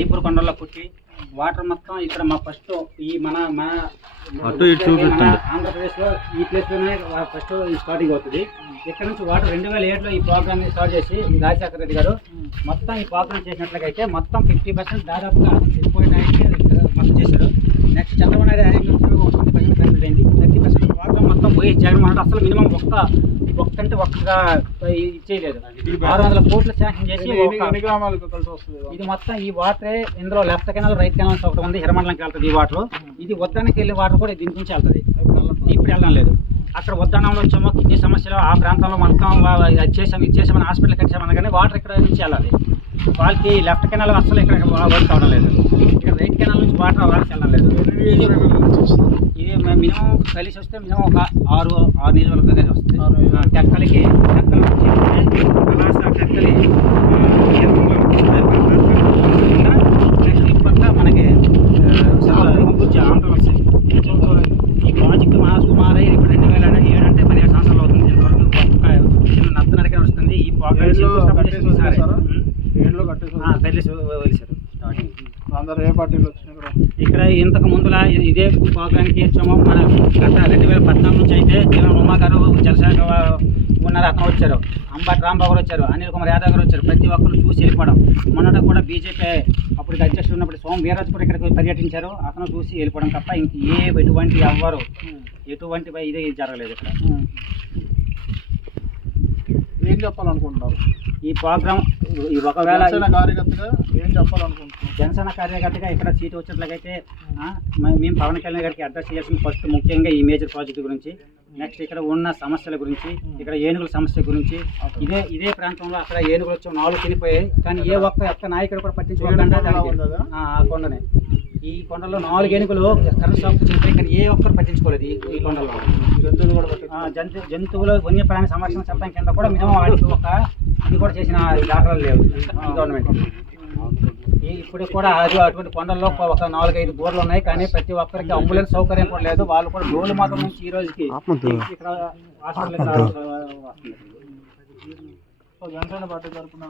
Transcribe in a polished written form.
జైపూర్ కొండల్లో పుట్టి వాటర్ మొత్తం ఇక్కడ మా ఫస్ట్ ఈ మన మన ఆంధ్రప్రదేశ్లో ఈ ప్లేస్లోనే ఫస్ట్ స్టార్టింగ్ అవుతుంది. ఇక్కడ నుంచి వాటర్ 2007లో ఈ ప్రోగ్రామ్ని స్టార్ట్ చేసి రాజశేఖర రెడ్డి గారు మొత్తం ఈ ప్రోగ్రామ్ చేసినట్లయితే మొత్తం 50% దాదాపుగా చనిపోయడానికి మొత్తం చేశారు. నెక్స్ట్ చంద్రబాబు నాయుడు ఆయన నుంచి 20% కంప్లీట్ అయింది. 30% ప్రోగ్రామ్ మొత్తం పోయి జగన్మోహన్ అసలు మినిమం ఒక్కగా ఇచ్చేయలేదు. 600 కోట్లు శాంక్షన్ చేసి ఇది మొత్తం ఈ వాటరే ఇందులో లెఫ్ట్ కెనాల్ రైట్ కెనాల్స్ ఒకటి ఉంది, హిరమండలంకి వెళ్తుంది. ఈ వాటర్ ఇది ఉద్దానికి వెళ్ళే వాటర్ కూడా దీని నుంచి వెళ్తుంది. ఇప్పుడు వెళ్ళడం లేదు. అక్కడ ఉద్దానంలో వచ్చామో కిడ్నీ సమస్యలు ఆ ప్రాంతంలో మొత్తం ఇది చేసామని హాస్పిటల్ కట్టామని కానీ వాటర్ ఇక్కడ నుంచి వెళ్ళాలి. వాళ్ళకి లెఫ్ట్ కెనాల్ అసలు ఇక్కడ వర్క్ అవడం లేదు. ఇక్కడ రైట్ కెనాల్ నుంచి వాటర్ వాళ్ళకి వెళ్ళడం లేదు. ఇది మినిమం కలిసి వస్తే మినిమం ఒక 6 నియోజకవర్గాలు వస్తుంది. టెక్కలికి నెక్స్ట్ ఇప్పట్లో మనకి ఆంధ్ర వస్తాయి. ఈ ప్రాజెక్టు సుమారు ఇప్పుడు 2007 అంటే 17 సంవత్సరాలు అవుతుంది. ఇంతవరకు ఒక్క చిన్న నత్తనడికే వస్తుంది. ఈ ఇక్కడ ఇంతకు ముందులా ఇదే ప్రోగ్రామ్కి వచ్చామో మన గత 2014 నుంచి అయితే జీవన్ ఉమా గారు జలశాఖ ఉన్నారు, అతను వచ్చారు. అంబటి రాంబాబు గారు వచ్చారు, అనిల్ కుమార్ యాదవ్ గారు వచ్చారు. ప్రతి ఒక్కరు చూసి వెళ్ళిపోవడం. మొన్నట కూడా బీజేపీ అప్పటికి అధ్యక్షుడు ఉన్నప్పుడు సోమ వీర్రాజు కూడా ఇక్కడికి పర్యటించారు. అతను చూసి వెళ్ళిపోవడం తప్ప ఇంక ఎటువంటి ఇది జరగలేదు. ఇక్కడ ఏం చెప్పాలనుకుంటున్నారు ఈ ప్రోగ్రామ్ ఒకవేళ కార్యకర్తగా ఏం చెప్పాలనుకుంటున్నారు? జనసేన కార్యకర్తగా ఇక్కడ సీటు వచ్చినట్లయితే మేము పవన్ కళ్యాణ్ గారికి అడ్రస్ చేయాల్సిన ఫస్ట్ ముఖ్యంగా ఈ మేజర్ ప్రాజెక్టు గురించి, నెక్స్ట్ ఇక్కడ ఉన్న సమస్యల గురించి, ఇక్కడ ఏనుగుల సమస్య గురించి. ఇదే ప్రాంతంలో అక్కడ ఏనుగులు వచ్చి 4 తినిపోయాయి, కానీ ఏ ఒక్క నాయకుడు కూడా పట్టించుకోకుండా ఆ కొండనే ఈ కొండలో 4 ఏనుగులు కరెంట్ షాక్ చనిపోయి, కానీ ఏ ఒక్కరు పట్టించుకోలేదు. ఈ కొండలో జంతువులు వన్యప్రాణి సంరక్షణ చట్టం కింద కూడా మినిమం వాడికి ఇది కూడా చేసిన దాఖలాలు లేవు గవర్నమెంట్. ఇప్పుడు కూడా అటువంటి కొండల్లో ఒక 4-5 బోర్లు ఉన్నాయి, కానీ ప్రతి ఒక్కరికి అంబులెన్స్ సౌకర్యం కూడా లేదు. వాళ్ళు కూడా డోలు మాత్రం నుంచి ఈ రోజుకి ఇక్కడ హాస్పిటల్కి వస్తుంది. జనసేన పార్టీ తరఫున